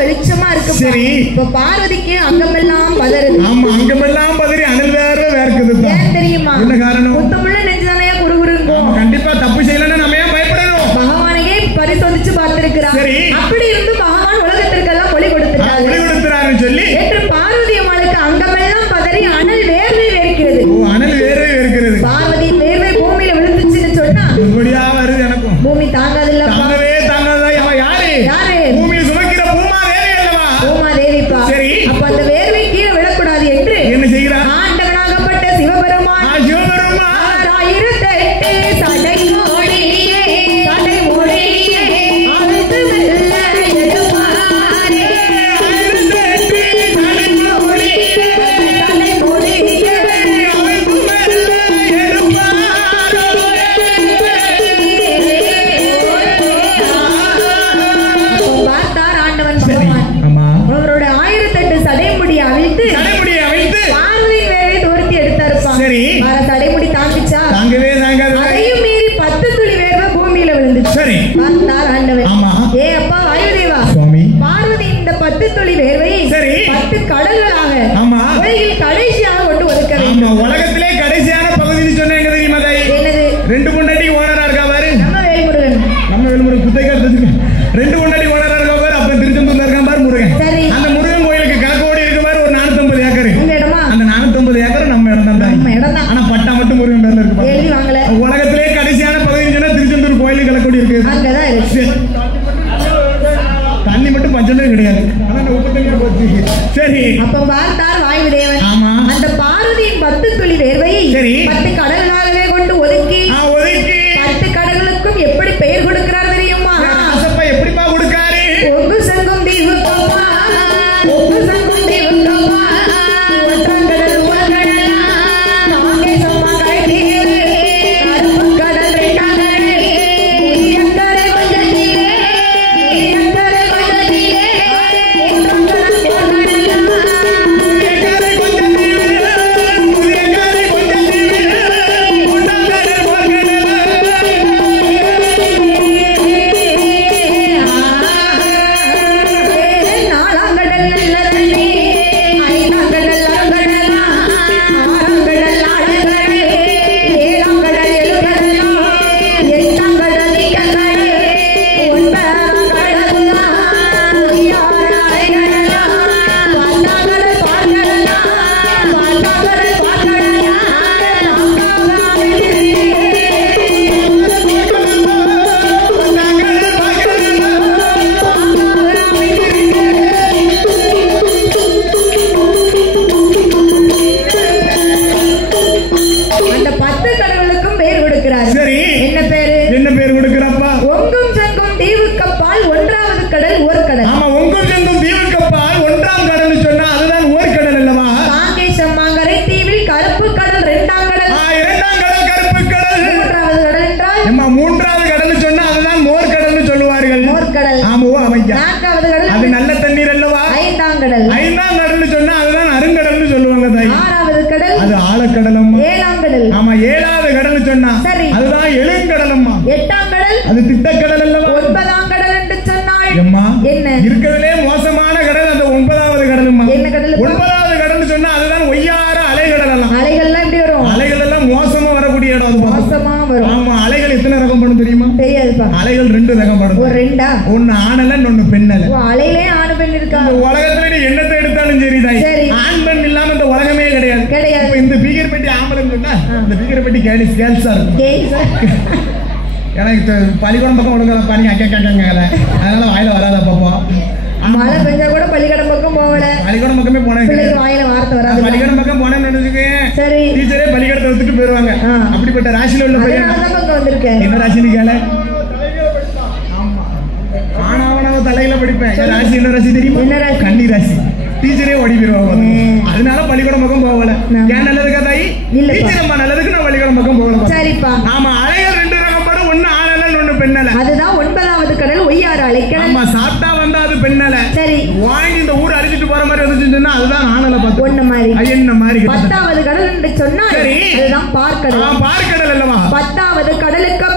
வெளிச்சமா இருக்கு. இப்ப பார்வதிக்கு அங்கமெல்லாம் பதறுது. அங்கமெல்லாம் பதறி அனல் வேர்க்குது. ஏன் தெரியுமா? என்ன காரணம்? முத்தமுள்ள நெஞ்சுதானே குறுகுறுக்கும். கண்டிப்பா தப்பு செய்யலன்னா நம்ம ஏன் பயப்படணும்? பகவானையே பரிசோதிச்சு பார்த்திருக்கிறார். அப்படி இருந்து பகவான் உலகத்திற்கெல்லாம் ஒளி கொடுத்துட்டாரு சொல்லி நேற்று பார்வதி அம்மாளுக்கு அங்கமெல்லாம் பதறி அனல் வேர்வை வேர்க்கிறது. அனல் வேர்வை வேர்க்கிறது. பார்வதி வேர்வை பூமியில விழுந்துச்சுன்னு சொன்னா இப்படியா வருது. எனக்கும் பூமி தாங்காதுல்ல. யாரு? பூமியை சுமக்கிற பூமாதேவி அல்லவா? பூமாதேவிப்பா. அப்ப அந்த வேர்வை கீழே விழக்கூடாது என்று என்ன செய்கிறார்? ஆண்டவனாகப்பட்ட சிவபெருமான் பள்ளிக்கூடம் பக்கம் ஒழுங்கா பாருங்க. அதனால வாயில வராத பாப்போம். மழை பெஞ்சா கூட பள்ளிக்கூடம் பக்கம் போகல. பள்ளிக்கூடம் பக்கமே போனேன். வாயில வார்த்தை வராது. பள்ளிக்கூடம் பக்கம் போனேன்னு டீச்சரே பள்ளிக்கூடத்தை விட்டுட்டு போயிருவாங்க. அப்படிப்பட்ட ராசியில உள்ள பையன் பக்கம் வந்திருக்கேன். என்ன ராசின்னு கேள. ஆனாவனாவ தலையில படிப்பேன். ராசி என்ன ராசி தெரியுமா? கன்னி ராசி. டீச்சரே ஓடி போயிருவாங்க. அதனால பள்ளிக்கூடம் பக்கம் போகல. ஏன் நல்லதுக்கா தாய்? டீச்சர் அம்மா நல்லதுக்கு நான் பள்ளிக்கூடம் பக்கம் போகல. சரிப்பா. ஆமா, அலைகள் ரெண்டு ரகப்படும். ஒன்னு ஆனல ஒன்னு பெண்ணல. அதுதான் 9வது கடல் ஒய்யாறு அலைக்கடல். ஆமா, சாப்பிட்டா வந்தா அது பெண்ணல. சரி, வாங்கி இந்த ஊர் அடிச்சிட்டு போற மாதிரி வந்துச்சுன்னா அதுதான் ஆனல. பார்த்து ஒண்ணு மாதிரி என்ன மாதிரி 10வது கடல் என்று சொன்னா அதுதான் பார்க்கடல். பார்க்கடல் அல்லவா? 10வது கடலுக்கு